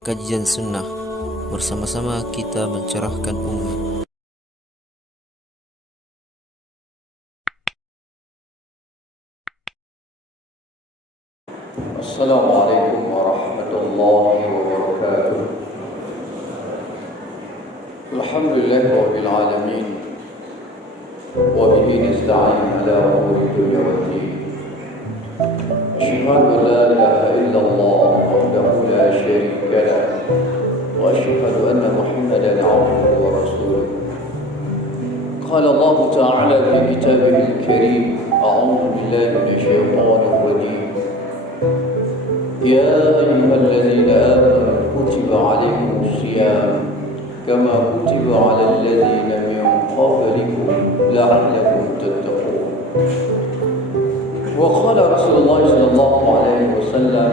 Kajian Sunnah, bersama-sama kita mencerahkan umat. Assalamualaikum warahmatullahi wabarakatuh. Alhamdulillah rabbil alamin, wa bihi nasta'in ala umuri dunya waddin. Asyhadu an la ilaha illallah wahdahu la syarika lah, wa asyhadu anna Muhammadan 'abduhu wa rasuluh. Qala Allah ta'ala fi kitabihil karim, a'udzu billahi minasy syaithanir rajim. يا أيها الذين آمنوا كتب عليكم الصيام كما كتب على الذين من قبلكم لعلكم تتقون. وقال رسول الله صلى الله عليه وسلم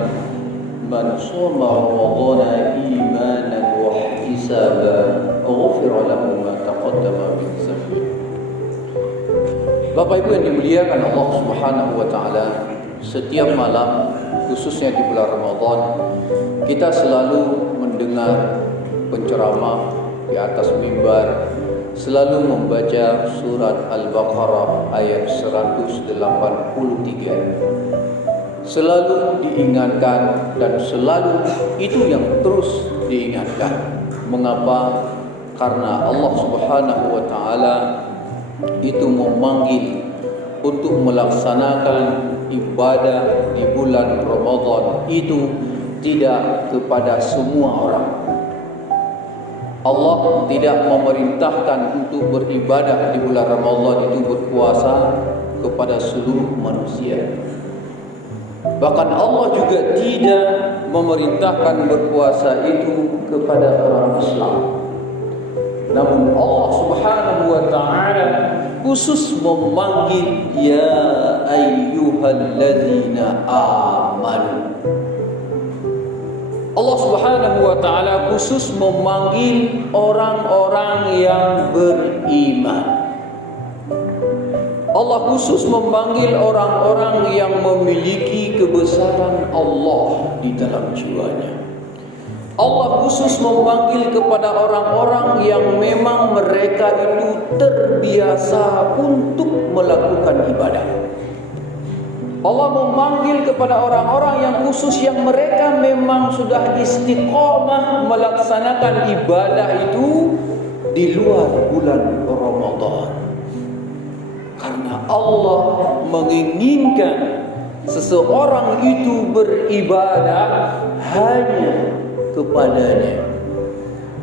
من صام رمضان إيمانا واحتسابا غفر له ما تقدم من ذنبه. Bapak Ibu yang dimuliakan Allah Subhanahu wa taala, setiap malam khususnya di bulan Ramadan kita selalu mendengar penceramah di atas mimbar, selalu membaca surat Al-Baqarah ayat 183, selalu diingatkan dan selalu itu yang terus diingatkan. Mengapa? Karena Allah Subhanahu wa taala itu memanggil untuk melaksanakan ibadah di bulan Ramadan itu tidak kepada semua orang. Allah tidak memerintahkan untuk beribadah di bulan Ramadan itu berpuasa kepada seluruh manusia. Bahkan Allah juga tidak memerintahkan berpuasa itu kepada orang Islam. Namun Allah Subhanahu wa taala khusus memanggil ya ayyuhalladzina amanu. Allah Subhanahu wa taala khusus memanggil orang-orang yang beriman. Allah khusus memanggil orang-orang yang memiliki kebesaran Allah di dalam jiwanya. Allah khusus memanggil kepada orang-orang yang memang mereka itu terbiasa untuk melakukan ibadah. Allah memanggil kepada orang-orang yang khusus yang mereka memang sudah istiqomah melaksanakan ibadah itu di luar bulan Ramadan. Karena Allah menginginkan seseorang itu beribadah hanya kepadanya.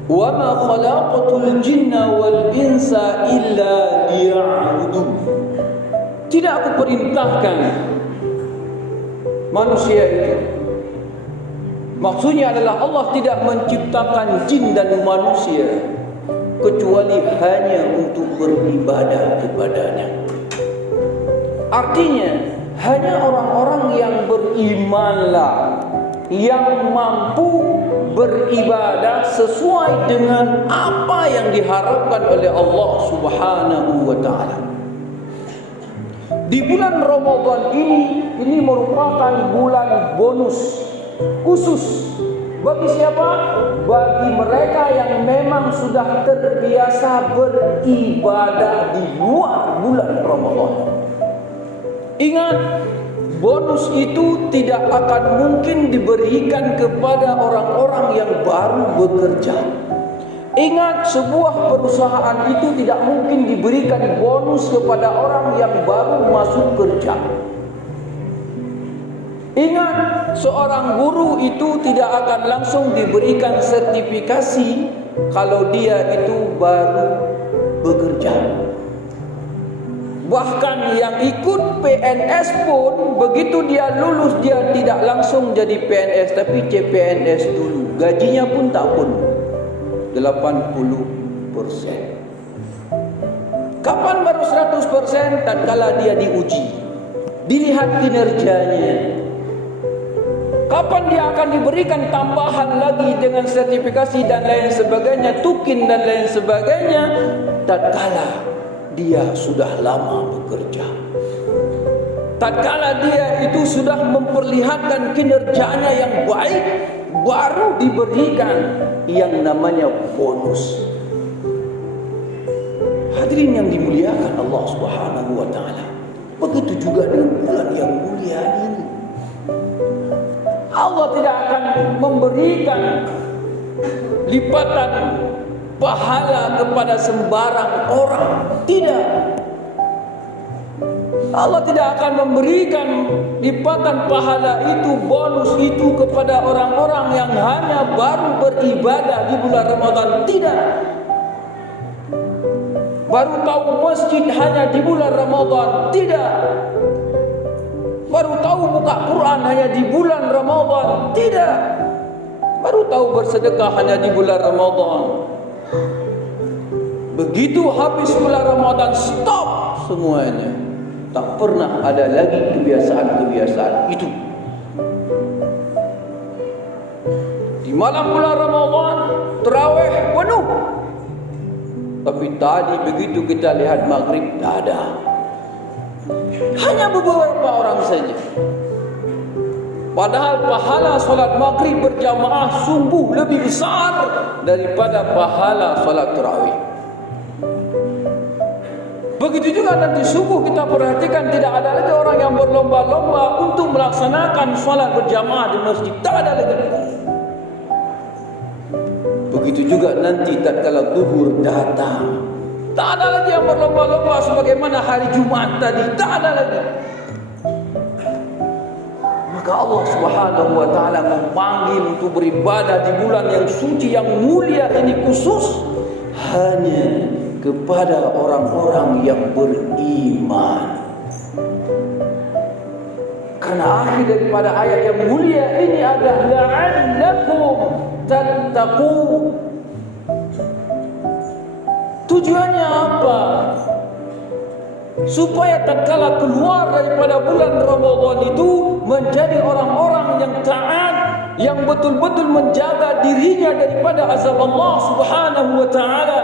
Wa ma khalaqatul jinna wal insa illa liya'budun. Tidak aku perintahkan manusia itu. Maksudnya adalah Allah tidak menciptakan jin dan manusia kecuali hanya untuk beribadah kepadanya. Artinya hanya orang-orang yang berimanlah yang mampu beribadah sesuai dengan apa yang diharapkan oleh Allah Subhanahu wa taala. Di bulan Ramadan ini merupakan bulan bonus khusus bagi siapa? Bagi mereka yang memang sudah terbiasa beribadah di luar bulan Ramadan. Ingat, bonus itu tidak akan mungkin diberikan kepada orang-orang yang baru bekerja. Ingat, sebuah perusahaan itu tidak mungkin diberikan bonus kepada orang yang baru masuk kerja. Ingat, seorang guru itu tidak akan langsung diberikan sertifikasi kalau dia itu baru bekerja. Bahkan yang ikut PNS pun begitu dia lulus, dia tidak langsung jadi PNS tapi CPNS dulu. Gajinya pun tak penuh 80%. Kapan baru 100%? Tatkala dia diuji, dilihat kinerjanya. Kapan dia akan diberikan tambahan lagi dengan sertifikasi dan lain sebagainya, tukin dan lain sebagainya? Tatkala dia sudah lama bekerja. Tatkala dia itu sudah memperlihatkan kinerjanya yang baik, baru diberikan yang namanya bonus. Hadirin yang dimuliakan Allah Subhanahu wa taala. Begitu juga dengan bulan yang mulia ini. Allah tidak akan memberikan lipatan pahala kepada sembarang orang. Tidak. Allah tidak akan memberikan lipatan pahala itu, bonus itu kepada orang-orang yang hanya baru beribadah di bulan Ramadan. Tidak. Baru tahu masjid hanya di bulan Ramadan. Tidak. Baru tahu buka Quran hanya di bulan Ramadan. Tidak. Baru tahu bersedekah hanya di bulan Ramadan. Begitu habis bulan Ramadan, stop semuanya. Tak pernah ada lagi kebiasaan-kebiasaan itu. Di malam bulan Ramadan, tarawih penuh. Tapi tadi begitu kita lihat maghrib, tak ada. Hanya beberapa orang saja. Padahal pahala solat maghrib berjamaah sungguh lebih besar daripada pahala solat tarawih. Begitu juga nanti subuh kita perhatikan tidak ada lagi orang yang berlomba-lomba untuk melaksanakan solat berjamaah di masjid. Tak ada lagi. Begitu juga nanti tatkala zuhur datang, tak ada lagi yang berlomba-lomba sebagaimana hari Jumat tadi. Tak ada lagi. Maka Allah Subhanahu wa taala memanggil untuk beribadah di bulan yang suci yang mulia ini khusus hanya kepada orang-orang yang beriman. Karena akhir daripada ayat yang mulia ini adalah la'allakum tattaqun. Tujuannya apa? Supaya tatkala keluar daripada bulan Ramadan itu menjadi orang-orang yang taat, yang betul-betul menjaga dirinya daripada azab Allah Subhanahu wa taala.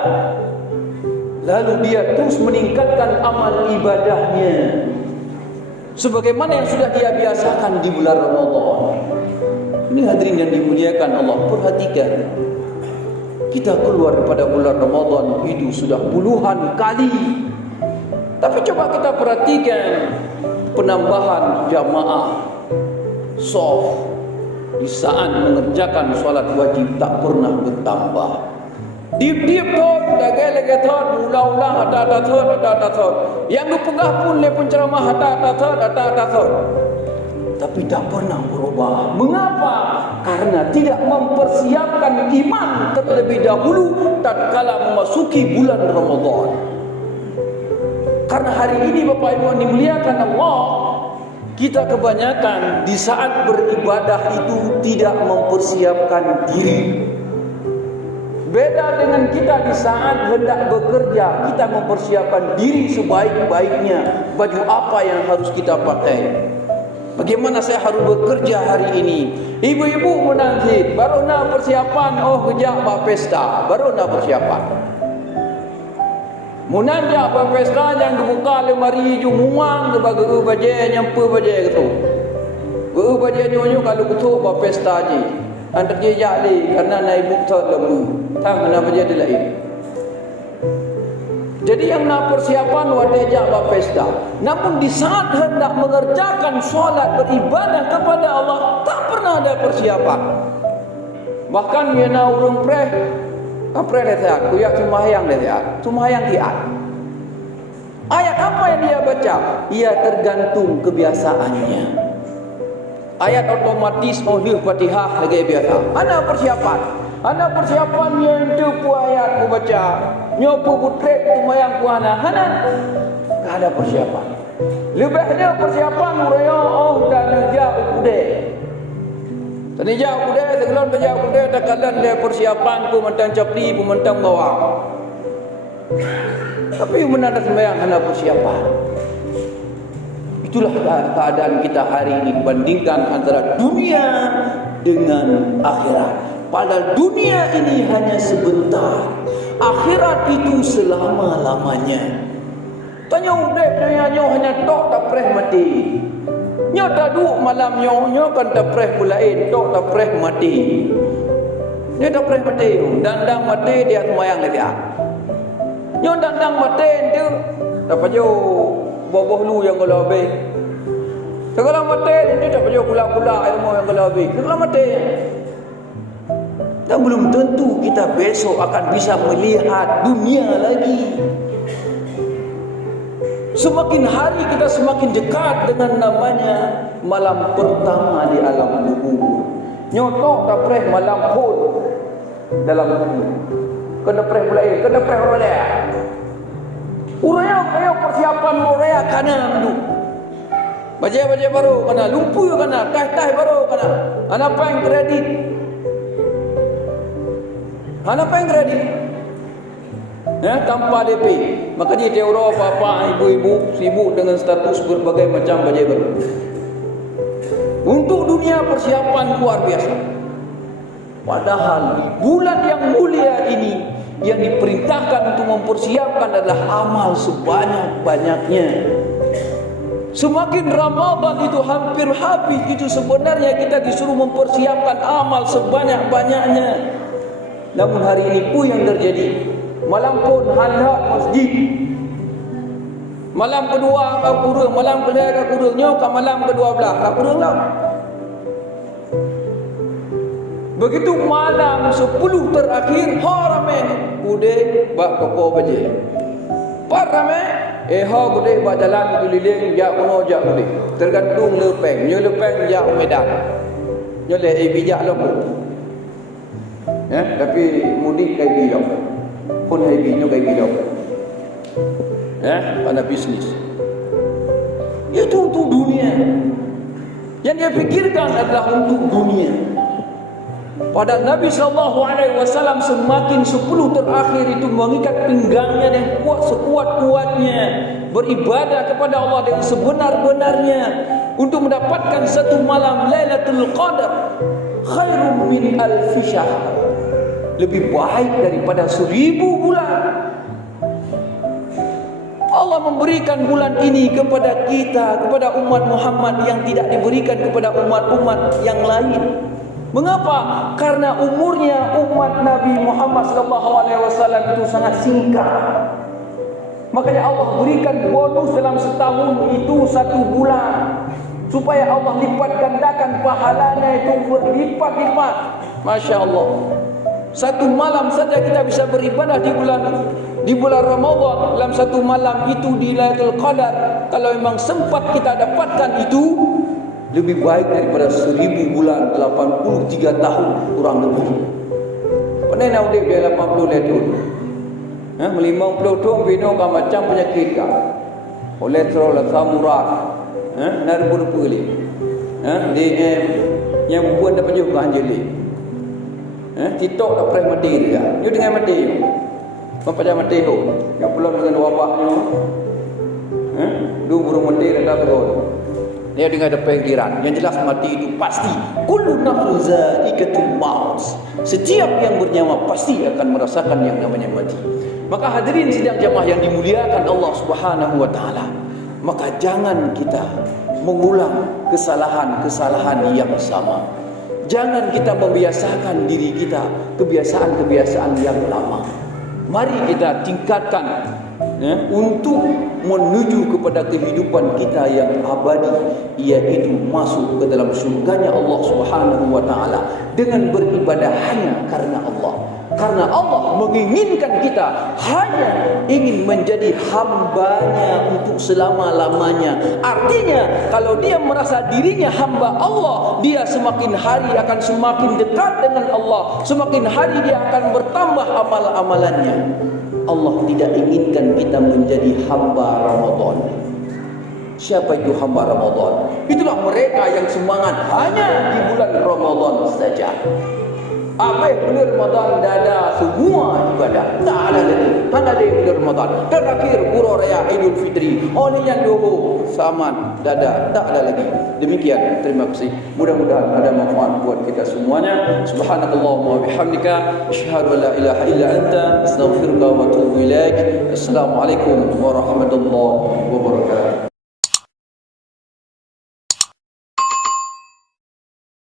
Lalu dia terus meningkatkan amal ibadahnya sebagaimana yang sudah dia biasakan di bulan Ramadan. Ini hadirin yang dimuliakan Allah, perhatikan. Kita keluar daripada bulan Ramadan itu sudah puluhan kali. Tapi coba kita perhatikan penambahan jamaah shaf di saat mengerjakan solat wajib tak pernah bertambah. Dip-dip thot, lagi-lagi thot, ulang-ulang, ada thot. Yang dipegah pun le penceramah ada thot. Tapi tak pernah berubah. Mengapa? Karena tidak mempersiapkan iman terlebih dahulu tatkala memasuki bulan Ramadan. Karena hari ini Bapak Ibu yang dimuliakan Allah, kita kebanyakan di saat beribadah itu tidak mempersiapkan diri. Beda dengan kita di saat hendak bekerja, kita mempersiapkan diri sebaik-baiknya. Baju apa yang harus kita pakai? Bagaimana saya harus bekerja hari ini? Ibu-ibu menanti, baru nak persiapan, kejap buat pesta, baru nak persiapan. Munanjak buat pesta, jangan dibuka lemari hijau muang, bagi baju nyampu baju gitu. Baju nyonya kalau betul buat pesta je. Antar dia jali karena naik bukta lembu. Tak mana baju dia lain. Jadi yang nak persiapan wadajak buat pesta. Namun di saat hendak mengerjakan solat beribadah kepada Allah, tak pernah ada persiapan. Bahkan dia nak urung preh letak, kuyak sembahyang letak, sembahyang tiat. Ayat apa yang dia baca? Ia tergantung kebiasaannya. Ayat otomatis Fatihah lagi biasa. Ana persiapan yang tu ayat ku baca. Nyopu putrek tumayang ku ana. Tak ada persiapan. Lebihnya persiapan raya dan nejak kude. Tenijak kude segelon nejak kude takalan le persiapan ku mentang capri ku mentang bawang. Tapi menanda sembahyang hana persiapan. Itulah keadaan kita hari ini dibandingkan antara dunia dengan akhirat. Padahal dunia ini hanya sebentar, akhirat itu selama-lamanya. Tanya udek dunia hanya tok tak pernah mati. Nyo tak duduk malam nyo kan tak preh pulain, tok tak preh mati. Nyo tak preh mati, dandang mati dia semayang dia. Nyo dandang mati dia tak pajo boboh lu yang kalau habis. Segala mati dia tak pajo pula-pula ilmu yang kalau habis. Segala mati. Dan belum tentu kita besok akan bisa melihat dunia lagi. Semakin hari kita semakin dekat dengan namanya malam pertama di alam kubur. Nyotok tak preh malam pun dalam kubur. Kena preh mulai, kena preh oraya. Uraya kayak persiapan oraya kana dulu. Baca baru kana, lumpuh kana, tah baru kana. Apa yang kredit? Apa yang kredit? Tanpa DP. Maka dia teori apa-apa ibu-ibu sibuk dengan status berbagai macam bajet baru. Untuk dunia persiapan luar biasa. Padahal bulan yang mulia ini yang diperintahkan untuk mempersiapkan adalah amal sebanyak-banyaknya. Semakin Ramadan itu hampir habis, itu sebenarnya kita disuruh mempersiapkan amal sebanyak-banyaknya. Namun hari ini pun yang terjadi, malam pun halak masjid. Malam kedua kau kurang, malam kedua kau kurangnya, ke malam ke-12 kau kurang lah. Begitu malam 10 terakhir, ramai kude bak koko baje. Par ramai, kude bak jalan keliling, jak kuno jak kude. Tergantung lepeng, nyo lepeng jak medan. Nyo le bijak lopo. Tapi mudik kai bilang. Pun hari ini kayak gitu. Pada bisnis. Itu untuk dunia. Yang dia pikirkan adalah untuk dunia. Pada Nabi SAW semakin 10 terakhir itu mengikat pinggangnya dan kuat sekuat-kuatnya, beribadah kepada Allah dengan sebenar-benarnya untuk mendapatkan satu malam Lailatul Qadar khairum min alfi syahr. Lebih baik daripada 1000 bulan. Allah memberikan bulan ini kepada kita, kepada umat Muhammad yang tidak diberikan kepada umat-umat yang lain. Mengapa? Karena umurnya umat Nabi Muhammad SAW itu sangat singkat. Makanya Allah berikan bonus dalam setahun itu 1 bulan, supaya Allah lipat gandakan pahalanya itu berlipat-lipat. Masya Allah. 1 malam saja kita bisa beribadah di bulan Ramadan. Dalam 1 malam itu di Lailatul Qadar, kalau memang sempat kita dapatkan itu, lebih baik daripada 1000 bulan, 83 tahun kurang lebih. Pandai nak udip dia 80 tahun. 50 tahun bina kan macam penyakit kan. Kolesterol, asam urat, nervus pulih. DM yang buat dapat juga anjeli. TikTok tak pernah mati dia. Dia dengan mati. Apa dia mati tu? Yang pulang dengan wabahnya. Dua burung mati dan tak tahu. Dia dengan ada pengkiran. Yang jelas mati itu pasti. Kullu nafsin za'iqatul maut. Setiap yang bernyawa pasti akan merasakan yang namanya mati. Maka hadirin sidang jamaah yang dimuliakan Allah Subhanahu wa taala, maka jangan kita mengulang kesalahan-kesalahan yang sama. Jangan kita membiasakan diri kita kebiasaan-kebiasaan yang lama. Mari kita tingkatkan untuk menuju kepada kehidupan kita yang abadi, yaitu masuk ke dalam surganya Allah Subhanahu wa taala dengan beribadah hanya karena Allah. Karena Allah menginginkan kita hanya ingin menjadi hambanya untuk selama-lamanya. Artinya kalau dia merasa dirinya hamba Allah, dia semakin hari akan semakin dekat dengan Allah. Semakin hari dia akan bertambah amal-amalannya. Allah tidak inginkan kita menjadi hamba Ramadan. Siapa itu hamba Ramadan? Itulah mereka yang semangat hanya di bulan Ramadan saja. Apa bulan Ramadan dada semua ibadah. Tak ada lagi. Tak ada lagi bulan Ramadan. Terakhir Pura Raya Idul Fitri. Oleh yang doho saman dada. Tak ada lagi. Demikian. Terima kasih. Mudah-mudahan ada manfaat buat kita semuanya. Subhanakallahumma wa bihamdika asyhadu an la ilaha illa anta astaghfiruka wa atubu ilaik. Assalamualaikum warahmatullahi wabarakatuh.